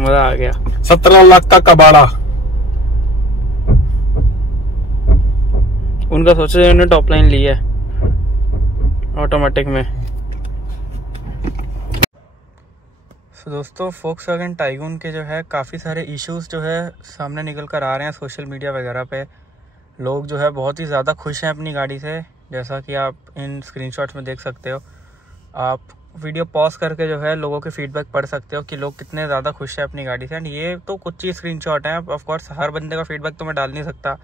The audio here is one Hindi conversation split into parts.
मजा आ गया। 17 लाख का कबाड़ा। उनका सोचे उन्होंने टॉप लाइन ली है ऑटोमेटिक में। तो दोस्तों फोक्सवैगन टाइगून के जो है काफ़ी सारे इश्यूज जो है सामने निकल कर आ रहे हैं सोशल मीडिया वगैरह पे। लोग जो है बहुत ही ज़्यादा खुश हैं अपनी गाड़ी से, जैसा कि आप इन स्क्रीनशॉट्स में देख सकते हो। आप वीडियो पॉज करके जो है लोगों के फीडबैक पढ़ सकते हो कि लोग कितने ज़्यादा खुश हैं अपनी गाड़ी से। एंड ये तो कुछ ही स्क्रीनशॉट हैं, ऑफ कोर्स हर बंदे का फीडबैक तो मैं डाल नहीं सकता।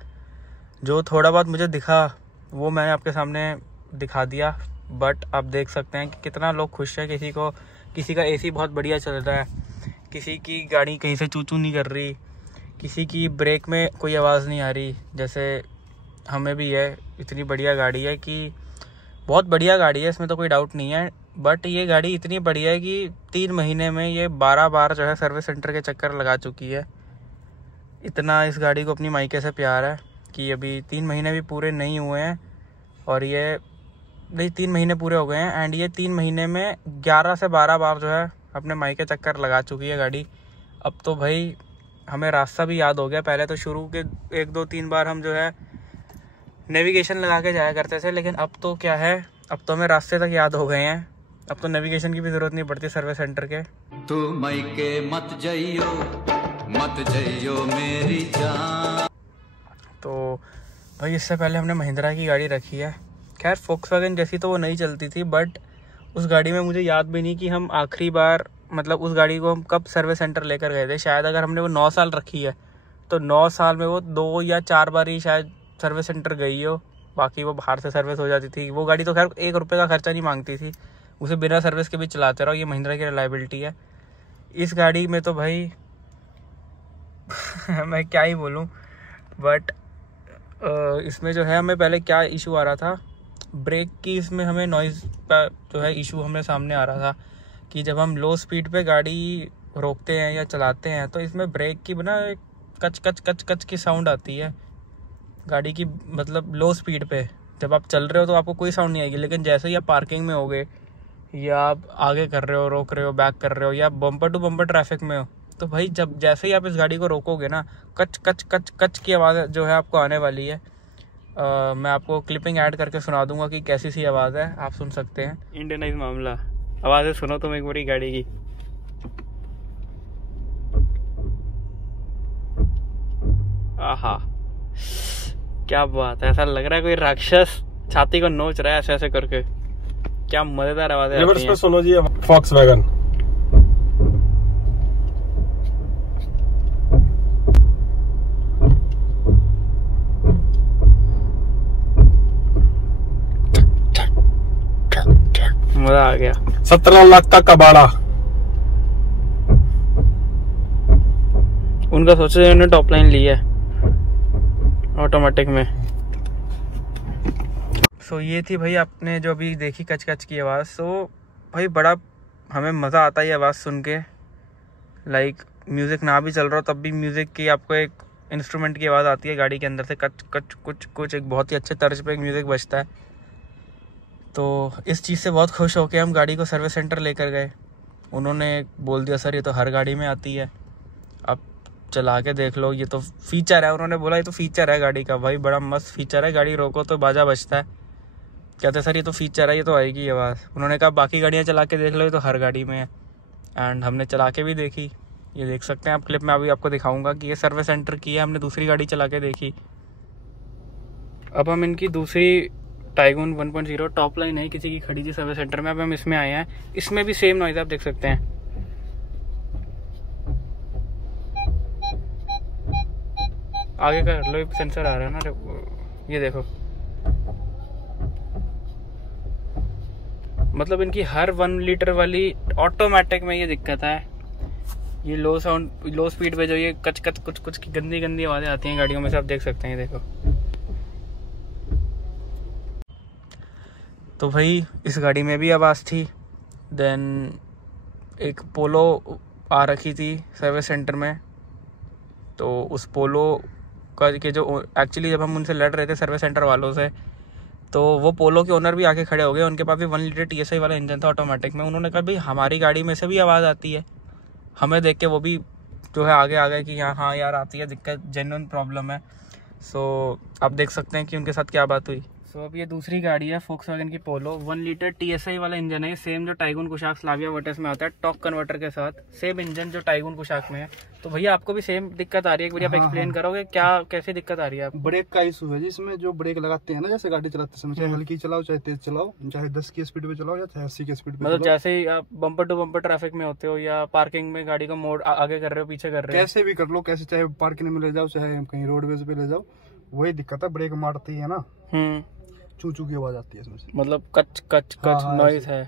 जो थोड़ा बहुत मुझे दिखा वो मैंने आपके सामने दिखा दिया, बट आप देख सकते हैं कि कितना लोग खुश हैं। किसी का एसी बहुत बढ़िया चल रहा है, किसी की गाड़ी कहीं से चू चू नहीं कर रही, किसी की ब्रेक में कोई आवाज़ नहीं आ रही, जैसे हमें भी है। इतनी बढ़िया गाड़ी है कि बहुत बढ़िया गाड़ी है, इसमें तो कोई डाउट नहीं है। बट ये गाड़ी इतनी बढ़िया है कि 3 महीने में ये 12 बार जो है सर्विस सेंटर के चक्कर लगा चुकी है। इतना इस गाड़ी को अपनी मायके से प्यार है कि अभी 3 महीने भी पूरे नहीं हुए हैं और ये नहीं 3 महीने पूरे हो गए हैं। एंड ये 3 महीने में 11 से 12 बार जो है अपने मायके चक्कर लगा चुकी है गाड़ी। अब तो भाई हमें रास्ता भी याद हो गया। पहले तो शुरू के 1, 2, 3 बार हम जो है नेविगेशन लगा के जाया करते थे, लेकिन अब तो क्या है, अब तो हमें रास्ते तक याद हो गए हैं। अब तो नेविगेशन की भी ज़रूरत नहीं पड़ती सर्विस सेंटर के। तू मायके मत जाइयो मेरी जान। तो भाई इससे पहले हमने महिंद्रा की गाड़ी रखी है। खैर फोक्सवैगन जैसी तो वो नहीं चलती थी, बट उस गाड़ी में मुझे याद भी नहीं कि हम आखिरी बार मतलब उस गाड़ी को हम कब सर्विस सेंटर लेकर गए थे। शायद अगर हमने वो 9 साल रखी है तो 9 साल में वो 2 या 4 बार ही शायद सर्विस सेंटर गई हो, बाकी वो बाहर से सर्विस हो जाती थी। वो गाड़ी तो खैर 1 रुपये का खर्चा नहीं मांगती थी, उसे बिना सर्विस के भी चलाते रहो। ये महिंद्रा की रिलायबिलिटी है। इस गाड़ी में तो भाई मैं क्या ही बोलूँ, बट इसमें जो है हमें पहले क्या इशू आ रहा था, ब्रेक की इसमें हमें नॉइज़ का जो है इशू हमें सामने आ रहा था कि जब हम लो स्पीड पे गाड़ी रोकते हैं या चलाते हैं तो इसमें ब्रेक की ना कच कच कच कच की साउंड आती है गाड़ी की। मतलब लो स्पीड पे जब आप चल रहे हो तो आपको कोई साउंड नहीं आएगी, लेकिन जैसे ही आप पार्किंग में होगे या आप आगे कर रहे हो, रोक रहे हो, बैक कर रहे हो, या बम्पर टू बम्पर ट्रैफिक में हो, तो भाई जब जैसे ही आप इस गाड़ी को रोकोगे ना, कच कच कच कच की आवाज़ जो है आपको आने वाली है। मैं आपको क्लिपिंग ऐड करके सुना दूंगा कि कैसी सी आवाज़ है, आप सुन सकते हैं। इंडियनाइज मामला, आवाज़ें सुनो तुम एक बारी गाड़ी की। आहा क्या बात है, ऐसा लग रहा है कोई राक्षस छाती को नोच रहा है ऐसे ऐसे करके। क्या मजेदार आवाज़ें रिवर्स पे सुनो जी फोक्सवैगन। मजा आ गया। 17 लाख का कबाड़ा। उनका सोचे उन्होंने टॉप लाइन ली है ऑटोमेटिक में। सो ये थी भाई आपने जो अभी देखी कच कच की आवाज़। सो भाई बड़ा हमें मज़ा आता है ये आवाज़ सुन के। लाइक म्यूज़िक ना भी चल रहा हो तब भी म्यूज़िक की आपको एक इंस्ट्रूमेंट की आवाज़ आती है गाड़ी के अंदर से, कच कच कुछ कुछ एक बहुत ही अच्छे तर्ज पे एक म्यूज़िक बजता है। तो इस चीज़ से बहुत खुश होकर हम गाड़ी को सर्विस सेंटर लेकर गए। उन्होंने बोल दिया सर ये तो हर गाड़ी में आती है, आप चला के देख लो, ये तो फीचर है। उन्होंने बोला ये तो फीचर है गाड़ी का। भाई बड़ा मस्त फीचर है, गाड़ी रोको तो बाजा बजता है। कहते सर ये तो फीचर है, ये तो आएगी आवाज़। उन्होंने कहा बाकी गाड़ियाँ चला के देख लो, ये तो हर गाड़ी में है। एंड हमने चला के भी देखी, ये देख सकते हैं आप क्लिप में, अभी आपको दिखाऊंगा कि ये सर्विस सेंटर की है। हमने दूसरी गाड़ी चला के देखी। अब हम इनकी दूसरी टाइगून 1.0 टॉप लाइन है किसी की खड़ी थी सर्विस सेंटर में, अब हम इसमें आए हैं। इसमें भी सेम नॉइज़ आप देख सकते हैं। आगे कर लो, सेंसर आ रहा है ना, ये देखो। मतलब इनकी हर 1 लीटर वाली ऑटोमेटिक में ये दिक्कत है। ये लो स्पीड पे जो ये कच कच कुछ कुछ की गंदी गंदी आवाज़ें आती हैं गाड़ियों में से, आप देख सकते हैं। देखो तो भाई इस गाड़ी में भी आवाज़ थी। देन एक पोलो आ रखी थी सर्विस सेंटर में, तो उस पोलो का के जो एक्चुअली जब हम उनसे लड़ रहे थे सर्विस सेंटर वालों से, तो वो पोलो के ओनर भी आके खड़े हो गए। उनके पास भी 1 लीटर TSI वाला इंजन था ऑटोमेटिक में। उन्होंने कहा भाई हमारी गाड़ी में से भी आवाज़ आती है। हमें देख के वो भी जो है आगे आ गए कि हाँ यार आती है दिक्कत, जेन्युइन प्रॉब्लम है। सो आप देख सकते हैं कि उनके साथ क्या बात हुई। सो अब ये दूसरी गाड़ी है फोक्सवैगन की पोलो, 1 लीटर TSI वाला इंजन है, सेम जो टाइगून कुशाक स्लाविया वर्टस में आता है, टॉर्क कन्वर्टर के साथ सेम इंजन जो टाइगून कुशाक में है। तो भैया आपको भी सेम दिक्कत आ रही है, एक बार आप एक्सप्लेन करोगे क्या कैसे दिक्कत आ रही है? ब्रेक का इशू है जिसमें जो ब्रेक लगाते हैं ना, जैसे गाड़ी चलाते समय, चाहे हल्की चलाओ चाहे तेज चलाओ, चाहे 10 की स्पीड पे चलाओ या चाहे 80 की स्पीड पे, मतलब जैसे ही आप बम्पर टू बम्पर ट्रैफिक में होते हो या पार्किंग में गाड़ी का मोड़ आगे कर रहे हो पीछे कर रहे हो, कैसे भी कर लो, कैसे चाहे पार्किंग में ले जाओ चाहे कहीं रोडवेज पे ले जाओ, वही दिक्कत है। ब्रेक मारती है ना, चू चू की आवाज आती है इसमें से, मतलब कच कच कच नॉइज है।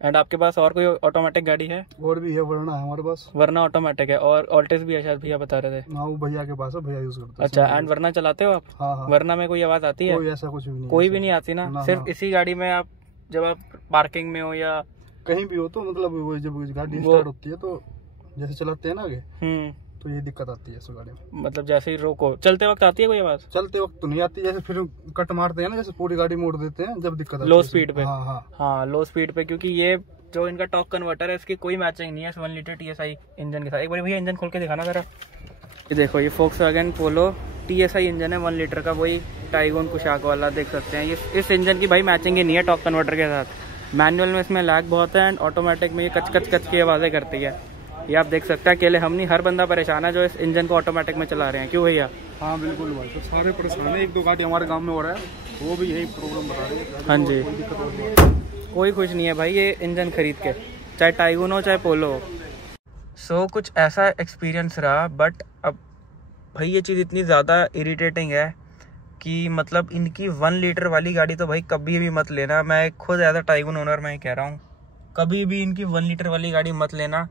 एंड आपके पास और कोई ऑटोमेटिक गाड़ी है? और भी है, वरना है हमारे पास, वरना ऑटोमेटिक है, और ऑल्टेस भी है शायद भैया बता रहे थे। हाँ वो भैया के पास है, भैया यूज करते हैं। अच्छा, एंड वरना चलाते हो आप? हाँ। वरना में कोई आवाज आती है? कोई ऐसा कुछ भी नहीं, कोई भी नहीं आती ना? सिर्फ इसी गाड़ी में आप जब आप पार्किंग में हो या कहीं भी हो तो मतलब वो जब गाड़ी स्टार्ट होती है तो जैसे चलाते हैं ना आगे, तो ये दिक्कत आती है इस गाड़ी में। मतलब जैसे ही रोको, चलते वक्त आती है कोई आवाज? चलते वक्त तो नहीं आती, जैसे फिर कट मारते हैं ना, जैसे पूरी गाड़ी मोड़ देते हैं जब दिक्कत आती है लो स्पीड पे। हाँ लो स्पीड पे, क्योंकि ये जो इनका टॉर्क कन्वर्टर है इसकी कोई मैचिंग नहीं है 1 लीटर TSI इंजन के साथ। एक बार भैया इंजन खोल के दिखाना जरा। ये देखो, ये फोक्सवैगन पोलो TSI इंजन है 1 लीटर का, वही टाइगून कुशाक वाला देख सकते हैं। ये इस इंजन की भाई मैचिंग ही नहीं है टॉर्क कन्वर्टर के साथ। मैनुअल में इसमें लैग बहुत है एंड ऑटोमेटिक में ये कच कच कच की आवाज़ें करती है। ये आप देख सकते हैं, अकेले हम नहीं, हर बंदा परेशान है जो इस इंजन को ऑटोमेटिक में चला रहे हैं। क्यों भैया? हाँ बिल्कुल भाई, तो सारे परेशान है। 1-2 गाड़ी हमारे गांव में हो रहा है, वो भी यही प्रॉब्लम बता रही है। हाँ जी, कोई खुश नहीं है भाई ये इंजन खरीद के, चाहे टाइगून हो चाहे पोलो हो। सो कुछ ऐसा एक्सपीरियंस रहा। बट अब भाई ये चीज़ इतनी ज़्यादा इरिटेटिंग है कि मतलब इनकी 1 लीटर वाली गाड़ी तो भाई कभी भी मत लेना। मैं खुद एज अ टाइगून ओनर मैं कह रहा हूँ, कभी भी इनकी 1 लीटर वाली गाड़ी मत लेना।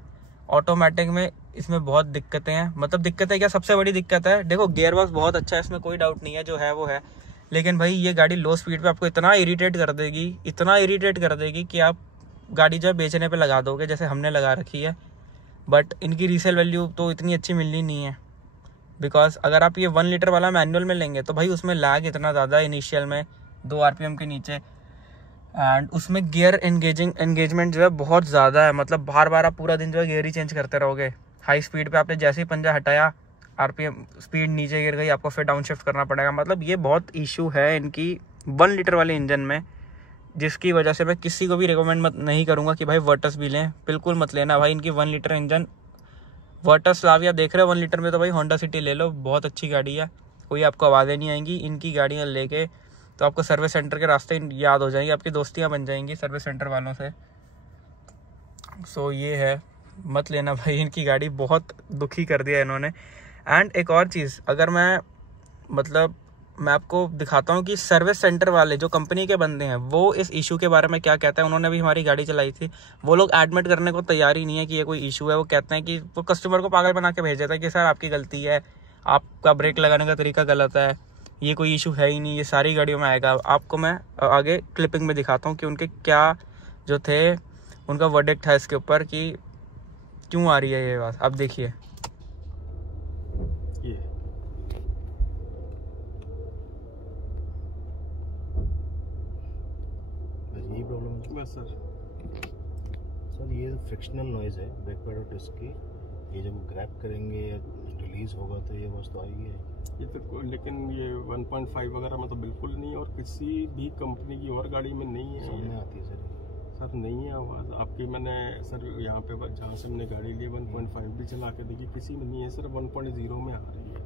ऑटोमेटिक में इसमें बहुत दिक्कतें हैं। मतलब दिक्कतें क्या, सबसे बड़ी दिक्कत है, देखो गियर बॉक्स बहुत अच्छा है, इसमें कोई डाउट नहीं है, जो है वो है। लेकिन भाई ये गाड़ी लो स्पीड पे आपको इतना इरिटेट कर देगी कि आप गाड़ी जो है बेचने पे लगा दोगे, जैसे हमने लगा रखी है। बट इनकी रीसेल वैल्यू तो इतनी अच्छी मिलनी नहीं है, बिकॉज अगर आप ये 1 लीटर वाला मैनुअल में लेंगे तो भाई उसमें लैग इतना ज़्यादा इनिशियल में 2 RPM के नीचे, एंड उसमें गियर एंगेजमेंट जो है बहुत ज़्यादा है। मतलब बार बार आप पूरा दिन जो है गियर ही चेंज करते रहोगे। हाई स्पीड पे आपने जैसे ही पंजा हटाया, RPM स्पीड नीचे गिर गई, आपको फिर डाउन शिफ्ट करना पड़ेगा। मतलब ये बहुत इशू है इनकी 1 लीटर वाले इंजन में, जिसकी वजह से मैं किसी को भी रिकमेंड नहीं करूँगा कि भाई वर्टस भी लें। बिल्कुल मत लेना भाई इनकी 1 लीटर इंजन। वर्टस स्लाविया देख रहे हो 1 लीटर में, तो भाई होंडा सिटी ले लो, बहुत अच्छी गाड़ी है, कोई आपको आवाज़ें नहीं आएंगी। इनकी गाड़ियाँ लेके तो आपको सर्विस सेंटर के रास्ते याद हो जाएंगे, आपकी दोस्तियाँ बन जाएंगी सर्विस सेंटर वालों से। सो ये है, मत लेना भाई इनकी गाड़ी, बहुत दुखी कर दिया इन्होंने। एंड एक और चीज़, अगर मैं आपको दिखाता हूँ कि सर्विस सेंटर वाले जो कंपनी के बंदे हैं वो इस इशू के बारे में क्या कहते हैं। उन्होंने भी हमारी गाड़ी चलाई थी, वो लोग एडमिट करने को तैयार ही नहीं है कि ये कोई इशू है। वो कहते हैं कि वो कस्टमर को पागल बना के भेज देता है कि सर आपकी गलती है, आपका ब्रेक लगाने का तरीका गलत है, ये कोई इशू है ही नहीं, ये सारी गाड़ियों में आएगा। आपको मैं आगे क्लिपिंग में दिखाता हूँ कि उनके क्या जो थे उनका वर्डिक्ट है इसके ऊपर कि क्यों आ रही है ये बात। आप देखिए, यही प्रॉब्लम है सर। ये फ्रिक्शनल नॉइज़ है बैक पैडल डिस्क की, ये जब ग्रैब करेंगे या रिलीज होगा तो ये आवाज़ तो आएगी है। ये तो लेकिन ये 1.5 वगैरह में तो बिल्कुल नहीं, और किसी भी कंपनी की और गाड़ी में नहीं है। सामने आती है सर नहीं है आवाज़ आपकी। मैंने सर यहाँ पे जहाँ से हमने गाड़ी ली 1.5 भी चला के देखी, किसी में नहीं है सर, 1.0 में आ रही है।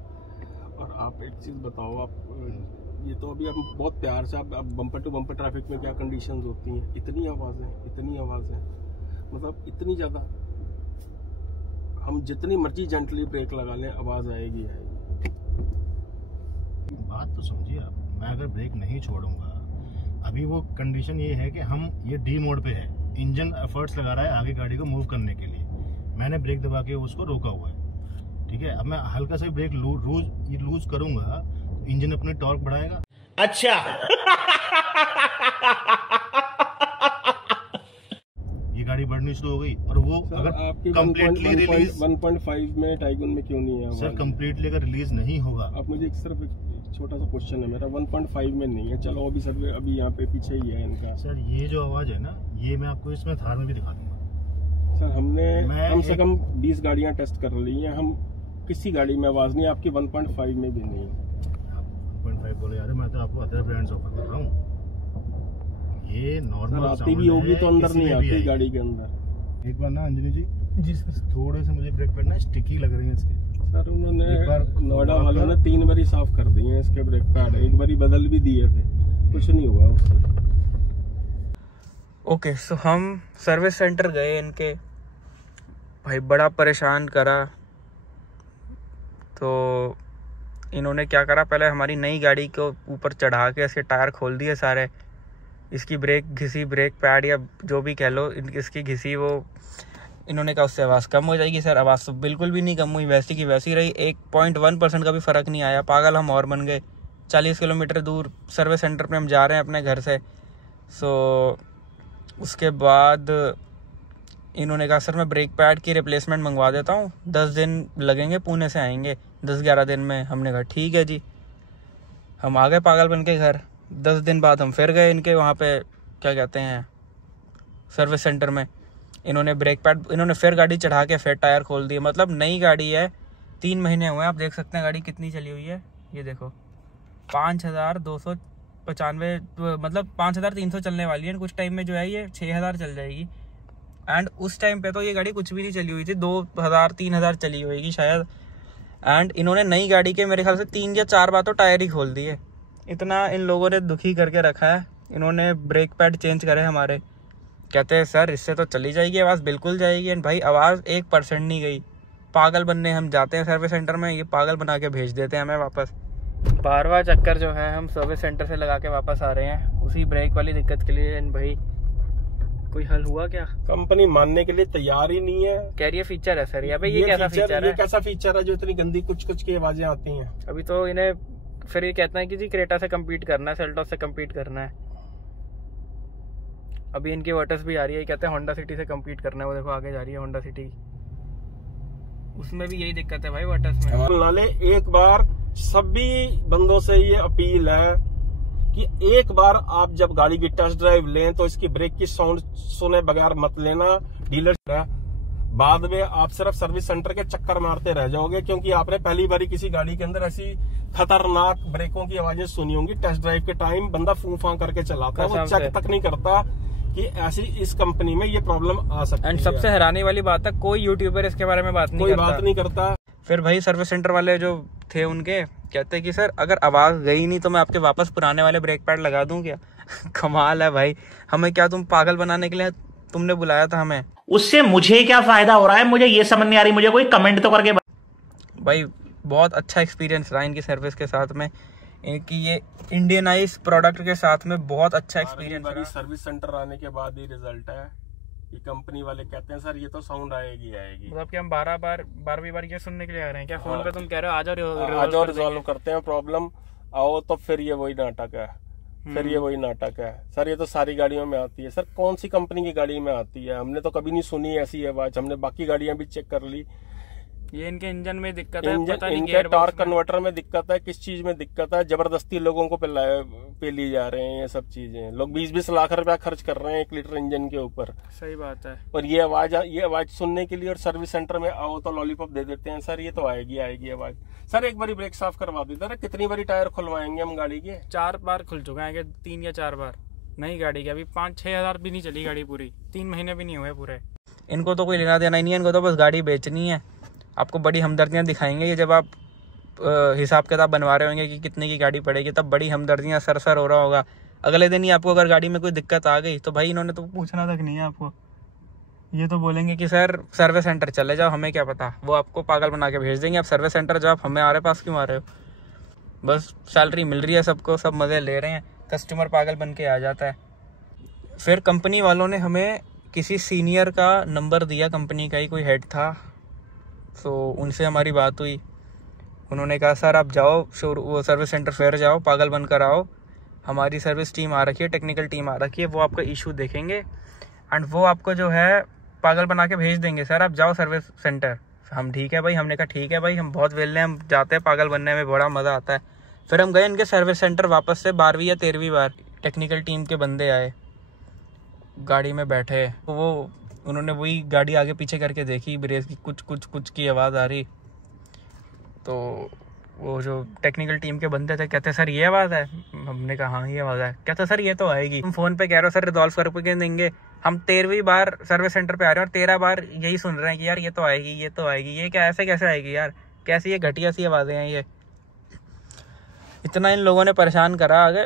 और आप एक चीज़ बताओ, आप ये तो अभी आप बहुत प्यार से आप बम्पर टू बम्पर ट्रैफिक में क्या कंडीशंस होती हैं, इतनी आवाज़ें मतलब इतनी ज़्यादा, हम जितनी मर्जी जेंटली ब्रेक लगा लें आवाज़ आएगी। बात तो समझिए आप, मैं अगर ब्रेक नहीं छोड़ूंगा, अभी वो कंडीशन ये है कि हम ये डी मोड पे है, इंजन एफर्ट्स लगा रहा है आगे गाड़ी को मूव करने के लिए, मैंने ब्रेक दबा के उसको रोका हुआ है, ठीक है। अब मैं हल्का सा ब्रेक लूज करूंगा तो इंजन अपने टॉर्क बढ़ाएगा। अच्छा ये गाड़ी बढ़नी शुरू हो गई, और वो अगर कंप्लीटली रिलीज 1.5 में टाइगून में क्यों नहीं है सर, कंप्लीटली अगर रिलीज नहीं होगा। आप मुझे सिर्फ एक छोटा सा क्वेश्चन है मेरा, 1.5 में नहीं है, चलो अभी सर अभी यहाँ पे पीछे ही है इनका। सर ये जो आवाज है ना, ये मैं आपको इसमें थार में भी दिखा दूंगा। सर हमने कम से कम 20 गाड़ियां टेस्ट कर ली हैं, हम किसी गाड़ी में आवाज नहीं, आपकी 1.5 में भी नहीं। 1.5 बोले यार, मैं तो आपको अदर ब्रांड्स ऑफर कर रहा हूँ। ये नॉर्मल आती भी होगी तो अंदर नहीं आती गाड़ी के अंदर। एक बार ना अंजलि जी सर, थोड़े से मुझे ब्रेक पैड ना स्टिकी लग रही है इसके। सर उन्होंने नोएडा वालों ने 3 बारी साफ कर दिए हैं इसके ब्रेक पैड, एक बारी बदल भी दिए थे, कुछ नहीं हुआ उससे। ओके सो हम सर्विस सेंटर गए इनके, भाई बड़ा परेशान करा। तो इन्होंने क्या करा, पहले हमारी नई गाड़ी को ऊपर चढ़ा के इसके टायर खोल दिए सारे, इसकी ब्रेक घिसी, ब्रेक पैड या जो भी कह लो इसकी घिसी। वो इन्होंने कहा उससे आवाज़ कम हो जाएगी। सर आवाज़ तो बिल्कुल भी नहीं कम हुई, वैसी की वैसी रही, 1.1% का भी फ़र्क नहीं आया। पागल हम और बन गए। 40 किलोमीटर दूर सर्विस सेंटर पे हम जा रहे हैं अपने घर से। सो उसके बाद इन्होंने कहा सर मैं ब्रेक पैड की रिप्लेसमेंट मंगवा देता हूँ, 10 दिन लगेंगे, पुणे से आएंगे 10-11 दिन में। हमने कहा ठीक है जी। हम आ गए पागल बन के घर। 10 दिन बाद हम फिर गए इनके वहाँ पे, क्या कहते हैं, सर्विस सेंटर में। इन्होंने ब्रेक पैड, इन्होंने फिर गाड़ी चढ़ा के फिर टायर खोल दिए। मतलब नई गाड़ी है, 3 महीने हुए, आप देख सकते हैं गाड़ी कितनी चली हुई है। ये देखो 5295, मतलब 5300 चलने वाली है। कुछ टाइम में जो है ये 6000 चल जाएगी। एंड उस टाइम पे तो ये गाड़ी कुछ भी नहीं चली हुई थी, 2000-3000 चली होगी शायद। एंड इन्होंने नई गाड़ी के मेरे ख्याल से 3 या 4 बार तो टायर ही खोल दिए। इतना इन लोगों ने दुखी करके रखा है। इन्होंने ब्रेक पैड चेंज करे हमारे, कहते हैं सर इससे तो चली जाएगी आवाज़, बिल्कुल जाएगी। एंड भाई आवाज़ 1% नहीं गई। पागल बनने हम जाते हैं सर्विस सेंटर में, ये पागल बना के भेज देते हैं हमें वापस। 12वां चक्कर जो है हम सर्विस सेंटर से लगा के वापस आ रहे हैं उसी ब्रेक वाली दिक्कत के लिए। भाई कोई हल हुआ क्या? कंपनी मानने के लिए तैयार ही नहीं है। कह रही है फीचर है सर। ये भाई ये कैसा फीचर है? ये कैसा फीचर है जो इतनी गंदी कुछ की आवाजें आती हैं? अभी तो इन्हें फिर ये कहते हैं कि जी क्रेटा से कम्पीट करना है, सेल्टॉस से कम्पीट करना है। अभी इनकी वर्टस भी आ रही है, कहते हैं होंडा सिटी से कम्पीट करना है। वो देखो आगे जा रही है होंडा सिटी, उसमें भी यही दिक्कत है भाई वर्टस में। नाले एक बार सभी बंदों से ये अपील है कि एक बार आप जब गाड़ी की टेस्ट ड्राइव लें तो इसकी ब्रेक की साउंड सुने बगैर मत लेना। डीलर बाद में आप सिर्फ सर्विस सेंटर के चक्कर मारते रह जाओगे, क्योंकि आपने पहली बारी किसी गाड़ी के अंदर ऐसी खतरनाक ब्रेकों की आवाजें सुनी होंगी। टेस्ट ड्राइव के टाइम बंदा फूं फां करके चलाता है, वो चेक तक नहीं करता कि ऐसी इस कंपनी में ये प्रॉब्लम आ सकती है। एंड सबसे हैरानी वाली बात है, कोई यूट्यूबर इसके बारे में बात नहीं करता। फिर भाई सर्विस सेंटर वाले जो थे उनके कहते कि सर अगर आवाज गई नहीं तो मैं आपके वापस पुराने वाले ब्रेक पैड लगा दूं क्या? कमाल है भाई। हमें क्या तुम पागल बनाने के लिए तुमने बुलाया था हमें? उससे मुझे क्या फायदा हो रहा है, मुझे ये समझ नहीं आ रही। मुझे कोई कमेंट तो करके भाई बहुत अच्छा एक्सपीरियंस रहा इनकी सर्विस के साथ में। कि ये इंडियनाइज प्रोडक्ट के साथ में बहुत अच्छा एक्सपीरियंस रहा। सर्विस सेंटर आने के बाद ही रिजल्ट है कि कंपनी वाले कहते हैं सर ये तो साउंड आएगी। मतलब कि हम 12वीं बार ये सुनने के लिए आ रहे हैं क्या? फोन पे तुम कह रहे हो आ जाओ रिजॉल्व करते हैं प्रॉब्लम, आओ तो फिर ये वही नाटक है। सर ये तो सारी गाड़ियों में आती है। सर कौन सी कंपनी की गाड़ी में आती है? हमने तो कभी नहीं सुनी ऐसी आवाज। हमने बाकी गाड़ियां भी चेक कर ली। ये इनके इंजन में दिक्कत है, पता नहीं इनके टॉर्क कन्वर्टर में दिक्कत है, किस चीज में दिक्कत है। जबरदस्ती लोगों को पे ली जा रहे हैं ये सब चीजें। लोग 20-20 लाख रुपया खर्च कर रहे हैं 1 लीटर इंजन के ऊपर। सही बात है। और ये आवाज सुनने के लिए और सर्विस सेंटर में आओ तो लॉलीपॉप दे देते हैं। सर ये तो आएगी आवाज। सर एक बारी ब्रेक साफ करवा देते। कितनी बारी टायर खुलवाएंगे हम गाड़ी के? 4 बार खुल चुके हैं, 3 या 4 बार नई गाड़ी के। अभी 5-6 हज़ार भी नहीं चली गाड़ी पूरी, 3 महीने भी नहीं हुए पूरे। इनको तो कोई लेना देना ही नहीं है, इनको तो बस गाड़ी बेचनी है। आपको बड़ी हमदर्दियाँ दिखाएंगे ये जब आप हिसाब किताब बनवा रहे होंगे कि कितने की गाड़ी पड़ेगी, तब बड़ी हमदर्दियाँ सर हो रहा होगा। अगले दिन ही आपको अगर गाड़ी में कोई दिक्कत आ गई तो भाई इन्होंने तो पूछना तक नहीं है आपको। ये तो बोलेंगे कि सर सर्विस सेंटर चले जाओ, हमें क्या पता। वो आपको पागल बना के भेज देंगे। आप सर्विस सेंटर जाओ, आप हमारे पास क्यों आ रहे हो? बस सैलरी मिल रही है सबको, सब मज़े ले रहे हैं, कस्टमर पागल बन के आ जाता है। फिर कंपनी वालों ने हमें किसी सीनियर का नंबर दिया, कंपनी का ही कोई हेड था। तो उनसे हमारी बात हुई। उन्होंने कहा सर आप जाओ वो सर्विस सेंटर फिर जाओ, पागल बनकर आओ, हमारी सर्विस टीम आ रखी है, टेक्निकल टीम आ रखी है, वो आपका इशू देखेंगे एंड वो आपको जो है पागल बना के भेज देंगे। सर आप जाओ सर्विस सेंटर। हम ठीक है भाई, हमने कहा ठीक है भाई, हम बहुत वेले हैं, हम जाते हैं, पागल बनने में बड़ा मज़ा आता है। फिर हम गए इनके सर्विस सेंटर वापस से 12वीं या 13वीं बार। टेक्निकल टीम के बंदे आए, गाड़ी में बैठे, वो उन्होंने वही गाड़ी आगे पीछे करके देखी, ब्रेक की कुछ की आवाज़ आ रही, तो वो जो टेक्निकल टीम के बंदे थे कहते सर ये आवाज़ है। हमने कहा हाँ ये आवाज़ है। कहते सर ये तो आएगी। हम फ़ोन पे कह रहे हो सर रिजॉल्व करके देंगे, हम 13वीं बार सर्विस सेंटर पे आ रहे हैं और 13 बार यही सुन रहे हैं कि यार ये तो आएगी, ये तो आएगी। ये क्या ऐसे कैसे आएगी यार, कैसी ये घटिया सी आवाज़ें हैं ये। इतना इन लोगों ने परेशान करा आगे,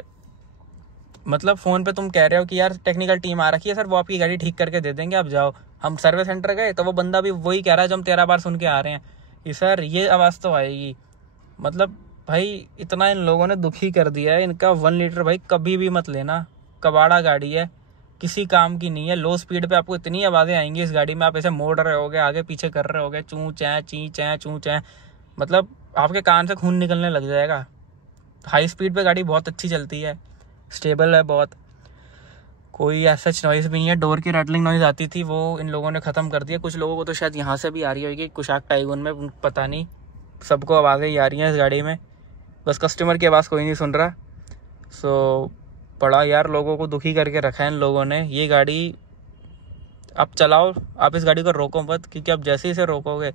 मतलब फ़ोन पे तुम कह रहे हो कि यार टेक्निकल टीम आ रखी है सर, वो आपकी गाड़ी ठीक करके दे देंगे, आप जाओ। हम सर्विस सेंटर गए तो वो बंदा भी वही कह रहा है जो हम 13 बार सुन के आ रहे हैं कि सर ये आवाज़ तो आएगी। मतलब भाई इतना इन लोगों ने दुखी कर दिया है। इनका 1 लीटर भाई कभी भी मत लेना, कबाड़ा गाड़ी है, किसी काम की नहीं है। लो स्पीड पे आपको इतनी आवाज़ें आएंगी इस गाड़ी में, आप ऐसे मोड़ रहे होगे, आगे पीछे कर रहे होगे, चूँ चैं ची चैं चूँ चैं, मतलब आपके कान से खून निकलने लग जाएगा। हाई स्पीड पे गाड़ी बहुत अच्छी चलती है, स्टेबल है बहुत, कोई ऐसा नॉइज़ भी नहीं है। डोर की रैटलिंग नॉइज़ आती थी वो इन लोगों ने ख़त्म कर दिया। कुछ लोगों को तो शायद यहाँ से भी आ रही होगी कुशाक टाइगून में, पता नहीं, सबको आवाज़ें ही आ रही हैं इस गाड़ी में, बस कस्टमर की आवाज़ कोई नहीं सुन रहा। सो बड़ा यार लोगों को दुखी करके रखा है इन लोगों ने। ये गाड़ी आप चलाओ, आप इस गाड़ी को रोको मत, क्योंकि आप जैसे ही इसे रोकोगे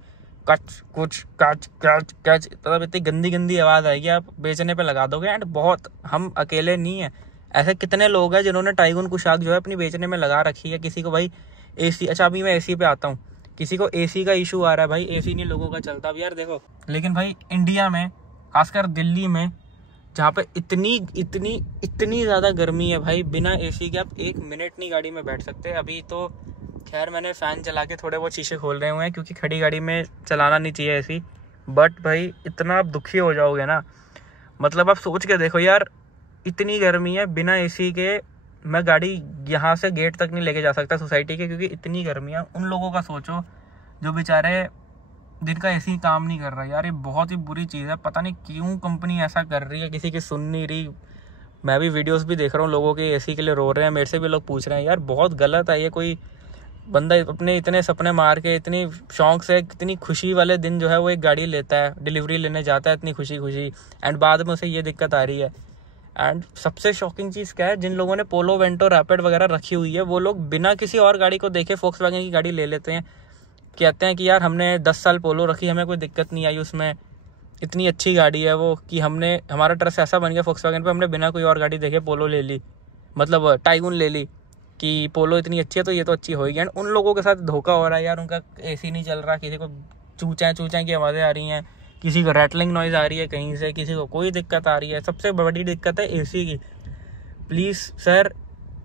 कच कुछ कच कच कच, मतलब इतनी गंदी गंदी आवाज़ आएगी, आप बेचने पे लगा दोगे। एंड बहुत, हम अकेले नहीं हैं, ऐसे कितने लोग हैं जिन्होंने टाइगून कुशाक जो है अपनी बेचने में लगा रखी है। किसी को भाई AC, अच्छा अभी मैं AC पे आता हूँ, किसी को AC का इशू आ रहा है, भाई AC नहीं लोगों का चलता। अब यार देखो, लेकिन भाई इंडिया में खासकर दिल्ली में जहाँ पे इतनी ज़्यादा गर्मी है भाई, बिना AC के आप 1 मिनट नहीं गाड़ी में बैठ सकते। अभी तो खैर मैंने फ़ैन चला के थोड़े बहुत शीशे खोल रहे हुए हैं, क्योंकि खड़ी गाड़ी में चलाना नहीं चाहिए AC। बट भाई इतना आप दुखी हो जाओगे ना, मतलब आप सोच के देखो यार, इतनी गर्मी है, बिना AC के मैं गाड़ी यहाँ से गेट तक नहीं लेके जा सकता सोसाइटी के, क्योंकि इतनी गर्मी है। उन लोगों का सोचो जो बेचारे दिन का AC काम नहीं कर रहा यार, ये बहुत ही बुरी चीज़ है। पता नहीं क्यों कंपनी ऐसा कर रही है, किसी की सुन नहीं रही। मैं भी वीडियोस भी देख रहा हूँ, लोगों के AC के लिए रो रहे हैं, मेरे से भी लोग पूछ रहे हैं यार, बहुत गलत है ये। कोई बंदा अपने इतने सपने मार के, इतनी शौक से, इतनी खुशी वाले दिन जो है वो एक गाड़ी लेता है, डिलीवरी लेने जाता है इतनी खुशी एंड बाद में उसे ये दिक्कत आ रही है। एंड सबसे शॉकिंग चीज़ क्या है, जिन लोगों ने पोलो वेंटो रैपिड वगैरह रखी हुई है, वो लोग बिना किसी और गाड़ी को देखे फोक्सवैगन की गाड़ी ले लेते हैं, कहते हैं कि यार हमने 10 साल पोलो रखी, हमें कोई दिक्कत नहीं आई उसमें, इतनी अच्छी गाड़ी है वो, कि हमारा ट्रस्ट ऐसा बन गया फोक्सवैगन पे, हमने बिना कोई और गाड़ी देखे पोलो ले ली, मतलब टाइगून ले ली, कि पोलो इतनी अच्छी है तो ये तो अच्छी होगी। एंड उन लोगों के साथ धोखा हो रहा है यार, उनका AC नहीं चल रहा, किसी को चूचैं की आवाज़ें आ रही हैं, किसी को रैटलिंग नॉइज़ आ रही है कहीं से, किसी को कोई दिक्कत आ रही है। सबसे बड़ी दिक्कत है AC की। प्लीज़ सर,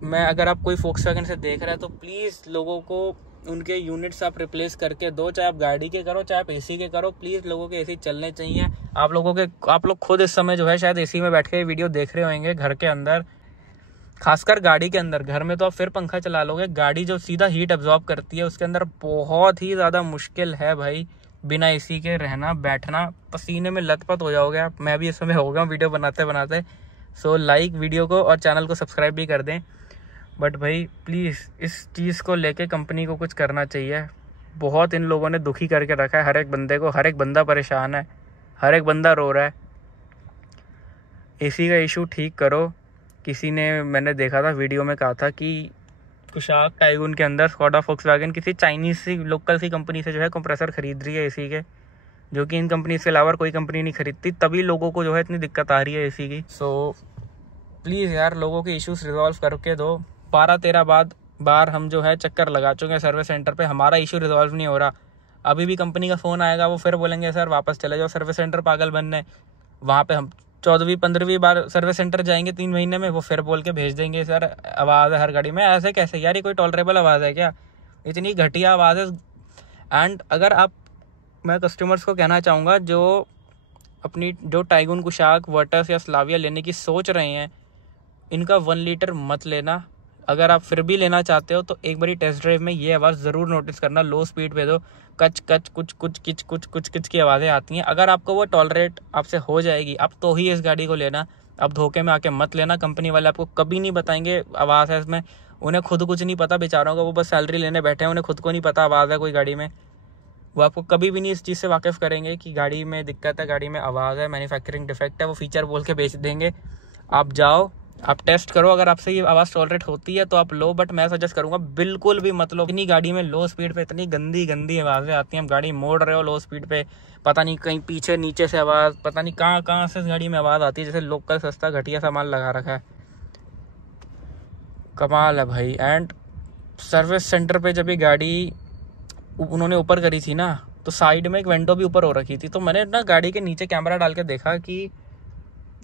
मैं अगर आप कोई फोक्सवैगन से देख रहा है तो प्लीज़ लोगों को उनके यूनिट्स आप रिप्लेस करके दो, चाहे आप गाड़ी के करो चाहे आप AC के करो। प्लीज़ लोगों के AC चलने चाहिए। आप लोग खुद इस समय जो है शायद AC में बैठ के वीडियो देख रहे होंगे घर के अंदर, खासकर गाड़ी के अंदर। घर में तो आप फिर पंखा चला लोगे, गाड़ी जो सीधा हीट एब्जॉर्ब करती है उसके अंदर बहुत ही ज़्यादा मुश्किल है भाई बिना AC के रहना बैठना, पसीने में लथपथ हो जाओगे आप। मैं भी इस समय हो गया वीडियो बनाते बनाते। सो लाइक वीडियो को और चैनल को सब्सक्राइब भी कर दें। बट भाई प्लीज़ इस चीज़ को लेके कंपनी को कुछ करना चाहिए। बहुत इन लोगों ने दुखी करके रखा है हर एक बंदे को, हर एक बंदा परेशान है, हर एक बंदा रो रहा है। AC का इशू ठीक करो। किसी ने, मैंने देखा था वीडियो में, कहा था कि कुशाक टाइगून के अंदर स्कोडा फोक्सवैगन किसी चाइनीज सी लोकल सी कंपनी से जो है कंप्रेसर खरीद रही है AC के, जो कि इन कंपनी के अलावा कोई कंपनी नहीं खरीदती, तभी लोगों को जो है इतनी दिक्कत आ रही है AC की। सो प्लीज़ यार लोगों के इश्यूज रिजॉल्व करके दो। 12-13 बार हम जो है चक्कर लगा चुके हैं सर्विस सेंटर पे, हमारा इशू रिजॉल्व नहीं हो रहा। अभी भी कंपनी का फ़ोन आएगा, वो फिर बोलेंगे सर वापस चले जाओ सर्विस सेंटर, पागल बनने। वहाँ पे हम 14वीं-15वीं बार सर्विस सेंटर जाएंगे 3 महीने में, वो फिर बोल के भेज देंगे सर आवाज़ है हर गाड़ी में। ऐसे कैसे यार, ये कोई टॉलरेबल आवाज़ है क्या? इतनी घटिया आवाज़ है। एंड अगर मैं कस्टमर्स को कहना चाहूँगा जो टाइगून कुशाक वर्टस या स्लाविया लेने की सोच रहे हैं, इनका 1 लीटर मत लेना। अगर आप फिर भी लेना चाहते हो तो एक बारी टेस्ट ड्राइव में ये आवाज़ ज़रूर नोटिस करना। लो स्पीड पे दो, कच कच कुछ कुछ किच कुछ कुछ किच की आवाज़ें आती हैं। अगर आपको वो टॉलरेट आपसे हो जाएगी आप तो ही इस गाड़ी को लेना। अब धोखे में आके मत लेना। कंपनी वाले आपको कभी नहीं बताएंगे आवाज़ है इसमें, उन्हें खुद कुछ नहीं पता बेचारों को, वो बस सैलरी लेने बैठे हैं, उन्हें खुद को नहीं पता आवाज़ है कोई गाड़ी में। वो आपको कभी भी नहीं इस चीज़ से वाकिफ़ करेंगे कि गाड़ी में दिक्कत है, गाड़ी में आवाज़ है, मैन्युफैक्चरिंग डिफेक्ट है। वो फीचर बोल के बेच देंगे। आप जाओ, आप टेस्ट करो, अगर आपसे ये आवाज़ टॉलरेट होती है तो आप लो, बट मैं सजेस्ट करूंगा बिल्कुल भी मत लो। इतनी गाड़ी में लो स्पीड पे इतनी गंदी गंदी आवाज़ें आती हैं, आप गाड़ी मोड़ रहे हो लो स्पीड पे, पता नहीं कहीं पीछे नीचे से आवाज़, पता नहीं कहाँ कहाँ से गाड़ी में आवाज़ आती है, जैसे लोकल सस्ता घटिया सामान लगा रखा है। कमाल है भाई। एंड सर्विस सेंटर पे जब ये गाड़ी उन्होंने ऊपर करी थी ना, तो साइड में एक वेंटो भी ऊपर हो रखी थी, तो मैंने ना गाड़ी के नीचे कैमरा डाल के देखा कि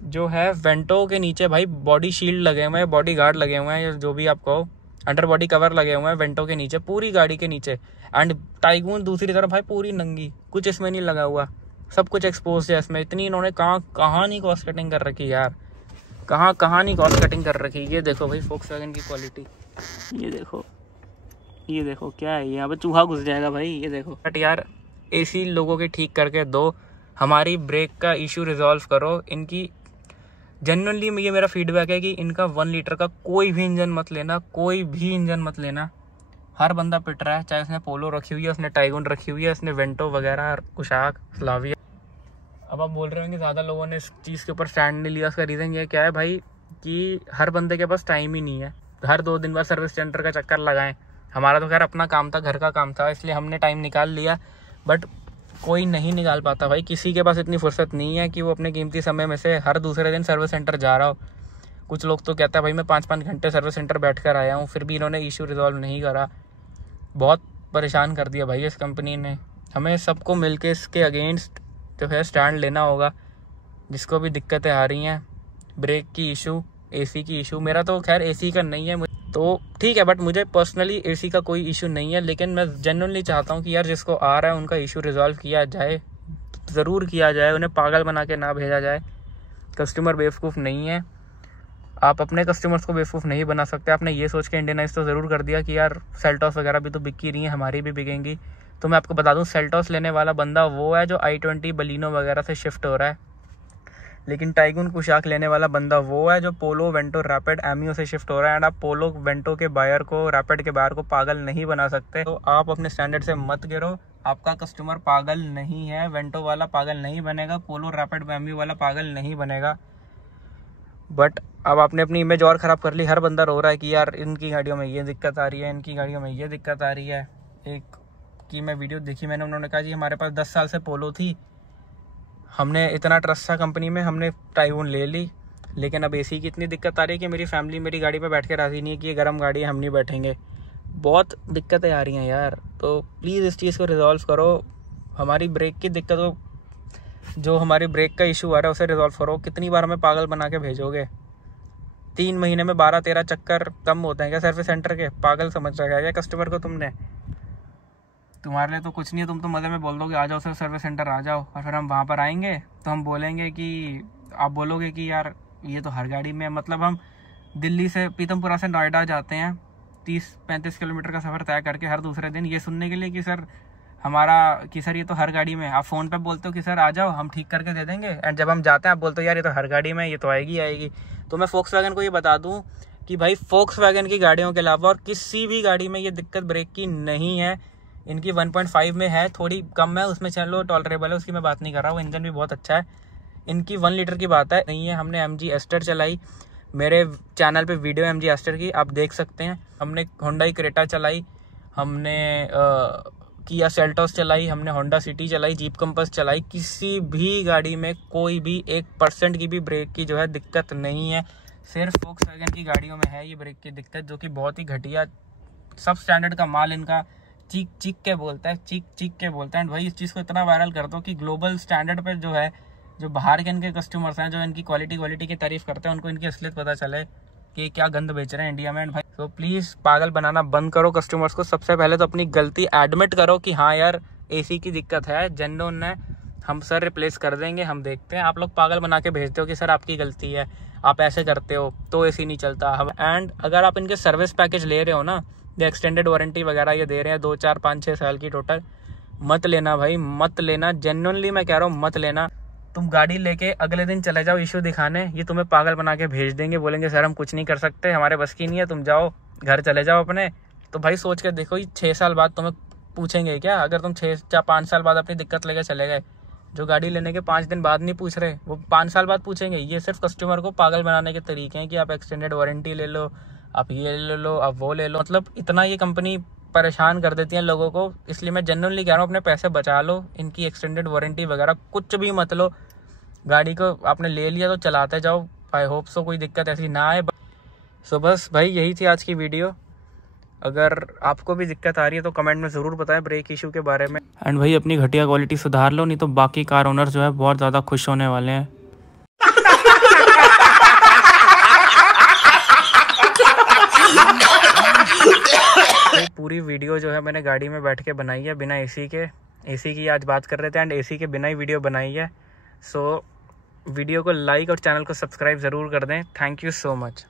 जो है वेंटो के नीचे भाई बॉडी शील्ड लगे हुए हैं, बॉडी गार्ड लगे हुए हैं, जो भी आप कहो, अंडर बॉडी कवर लगे हुए हैं वेंटो के नीचे, पूरी गाड़ी के नीचे। एंड टाइगून दूसरी तरफ भाई पूरी नंगी, कुछ इसमें नहीं लगा हुआ, सब कुछ एक्सपोज है इसमें। इतनी इन्होंने कहाँ नहीं कॉस्ट कटिंग कर रखी यार, कहाँ नहीं कॉस्ट कटिंग कर रखी। ये देखो भाई फोक्सवैगन की क्वालिटी, ये देखो क्या है, यहाँ पे चूहा घुस जाएगा भाई। ये देखो बट यार एसी लोगों के ठीक करके दो, हमारी ब्रेक का इशू रिजॉल्व करो। इनकी जेन्युइनली ये मेरा फीडबैक है कि इनका 1 लीटर का कोई भी इंजन मत लेना, कोई भी इंजन मत लेना। हर बंदा पिट रहा है, चाहे उसने पोलो रखी हुई है, उसने टाइगून रखी हुई है, उसने वेंटो वगैरह, कुशाक, स्लाविया। अब आप बोल रहे होंगे ज़्यादा लोगों ने इस चीज़ के ऊपर स्टैंड नहीं लिया, उसका रीज़न ये क्या है भाई कि हर बंदे के पास टाइम ही नहीं है, हर 2 दिन बाद सर्विस सेंटर का चक्कर लगाएं। हमारा तो खैर अपना काम था, घर का काम था, इसलिए हमने टाइम निकाल लिया, बट कोई नहीं निकाल पाता भाई, किसी के पास इतनी फुर्सत नहीं है कि वो अपने कीमती समय में से हर दूसरे दिन सर्विस सेंटर जा रहा हो। कुछ लोग तो कहता है भाई मैं 5-5 घंटे सर्विस सेंटर बैठ कर आया हूँ, फिर भी इन्होंने इशू रिजॉल्व नहीं करा। बहुत परेशान कर दिया भाई इस कंपनी ने। हमें सबको मिलके इसके अगेंस्ट जो है स्टैंड लेना होगा, जिसको भी दिक्कतें आ रही हैं, ब्रेक की इशू, एसी की इशू। मेरा तो खैर एसी का नहीं है तो ठीक है, बट मुझे पर्सनली एसी का कोई इशू नहीं है, लेकिन मैं जेन्युइनली चाहता हूँ कि यार जिसको आ रहा है उनका इशू रिजॉल्व किया जाए, ज़रूर किया जाए, उन्हें पागल बना के ना भेजा जाए। कस्टमर बेवकूफ़ नहीं है, आप अपने कस्टमर्स को बेवकूफ़ नहीं बना सकते। आपने ये सोच के इंडियनाइज तो ज़रूर कर दिया कि यार सेल्टॉस वगैरह भी तो बिक ही रही हैं, हमारी भी बिकेंगी। तो मैं आपको बता दूं, सेल्टॉस लेने वाला बंदा वो है जो i20 बलिनो वगैरह से शिफ्ट हो रहा है, लेकिन टाइगून कुशाक लेने वाला बंदा वो है जो पोलो, वेंटो, रैपिड, एमियो से शिफ्ट हो रहा है। एंड आप पोलो, वेंटो के बायर को, रैपिड के बायर को पागल नहीं बना सकते। तो आप अपने स्टैंडर्ड से मत गिरो, आपका कस्टमर पागल नहीं है, वेंटो वाला पागल नहीं बनेगा, पोलो, रैपिड, एमियो वाला पागल नहीं बनेगा। बट अब आपने अपनी इमेज और ख़राब कर ली, हर बंदा रो रहा है कि यार इनकी गाड़ियों में ये दिक्कत आ रही है, इनकी गाड़ियों में ये दिक्कत आ रही है। एक की मैं वीडियो देखी मैंने, उन्होंने कहा जी हमारे पास 10 साल से पोलो थी, हमने इतना ट्रस्ट था कंपनी में, हमने टाइगून ले ली, लेकिन अब एसी की इतनी दिक्कत आ रही है कि मेरी फैमिली मेरी गाड़ी पे बैठ के राज़ी नहीं है कि ये गर्म गाड़ी है, हम नहीं बैठेंगे। बहुत दिक्कतें आ रही हैं यार, तो प्लीज़ इस चीज़ को रिजॉल्व करो। हमारी ब्रेक की दिक्कत हो, जो हमारी ब्रेक का इशू आ रहा है उसे रिजॉल्व करो। कितनी बार हमें पागल बना के भेजोगे? 3 महीने में 12-13 चक्कर कम होते हैं क्या सर्विस सेंटर के? पागल समझ रखा है क्या कस्टमर को तुमने? तुम्हारे लिए तो कुछ नहीं है, तुम तो मज़े में बोल दोगे आ जाओ सर सर्विस सेंटर आ जाओ, और फिर हम वहाँ पर आएंगे तो हम बोलेंगे कि आप बोलोगे कि यार ये तो हर गाड़ी में, मतलब हम दिल्ली से पीतमपुरा से नोएडा जाते हैं 30-35 किलोमीटर का सफ़र तय करके हर दूसरे दिन, ये सुनने के लिए कि सर ये तो हर गाड़ी में। आप फ़ोन पे बोलते हो कि सर आ जाओ हम ठीक करके दे देंगे, एंड जब हम जाते हैं आप बोलते हो यार ये तो हर गाड़ी में, ये तो आएगी। तो मैं फोक्सवैगन को ये बता दूं कि भाई फोक्सवैगन की गाड़ियों के अलावा और किसी भी गाड़ी में ये दिक्कत ब्रेक की नहीं है। इनकी 1.5 में है, थोड़ी कम है, उसमें चलो टॉलरेबल है, उसकी मैं बात नहीं कर रहा हूँ, इंजन भी बहुत अच्छा है। इनकी 1 लीटर की बात है नहीं है। हमने MG एस्टर चलाई, मेरे चैनल पे वीडियो MG एस्टर की आप देख सकते हैं। हमने होंडा क्रेटा चलाई, हमने किया सेल्टॉस चलाई, हमने होंडा सिटी चलाई, जीप कंपस चलाई। किसी भी गाड़ी में कोई भी 1% की भी ब्रेक की जो है दिक्कत नहीं है। सिर्फ फोक्सवैगन की गाड़ियों में है ये ब्रेक की दिक्कत, जो कि बहुत ही घटिया, सब स्टैंडर्ड का माल इनका चीख के बोलता है। एंड भाई इस चीज़ को इतना वायरल कर दो कि ग्लोबल स्टैंडर्ड पे जो है, जो बाहर के इनके कस्टमर्स हैं जो इनकी क्वालिटी की तारीफ करते हैं, उनको इनकी असलियत पता चले कि क्या गंद बेच रहे हैं इंडिया में। एंड भाई तो प्लीज़ पागल बनाना बंद करो कस्टमर्स को। सबसे पहले तो अपनी गलती एडमिट करो कि हाँ यार एसी की दिक्कत है, जेन्युइन है, हम सर रिप्लेस कर देंगे, हम देखते हैं। आप लोग पागल बना के भेजते हो कि सर आपकी गलती है, आप ऐसे करते हो तो एसी नहीं चलता। एंड अगर आप इनके सर्विस पैकेज ले रहे हो ना, ये एक्सटेंडेड वारंटी वगैरह ये दे रहे हैं 2, 4, 5, 6 साल की टोटल, मत लेना भाई, मत लेना। जेन्युइनली मैं कह रहा हूँ मत लेना। तुम गाड़ी लेके अगले दिन चले जाओ इशू दिखाने, ये तुम्हें पागल बना के भेज देंगे, बोलेंगे सर हम कुछ नहीं कर सकते, हमारे बस की नहीं है, तुम जाओ घर चले जाओ अपने। तो भाई सोच के देखो, ये 6 साल बाद तुम्हें पूछेंगे क्या? अगर तुम 6 या 5 साल बाद अपनी दिक्कत लेके चले गए जो गाड़ी लेने के 5 दिन बाद नहीं पूछ रहे, वो 5 साल बाद पूछेंगे। ये सिर्फ कस्टमर को पागल बनाने के तरीके हैं कि आप एक्सटेंडेड वारंटी ले लो, आप ये ले लो, आप वो ले लो। मतलब इतना ये कंपनी परेशान कर देती है लोगों को। इसलिए मैं जेन्युइनली कह रहा हूँ, अपने पैसे बचा लो, इनकी एक्सटेंडेड वारंटी वगैरह कुछ भी मत लो। गाड़ी को आपने ले लिया तो चलाते जाओ। आई होप सो कोई दिक्कत ऐसी ना आए। सो बस भाई यही थी आज की वीडियो। अगर आपको भी दिक्कत आ रही है तो कमेंट में ज़रूर बताएं ब्रेक इशू के बारे में। एंड भाई अपनी घटिया क्वालिटी सुधार लो, नहीं तो बाकी कार ओनर जो है बहुत ज़्यादा खुश होने वाले हैं। तो पूरी वीडियो जो है मैंने गाड़ी में बैठ के बनाई है, बिना एसी के। एसी की आज बात कर रहे थे एंड एसी के बिना ही वीडियो बनाई है। सो वीडियो को लाइक और चैनल को सब्सक्राइब ज़रूर कर दें। Thank you so much.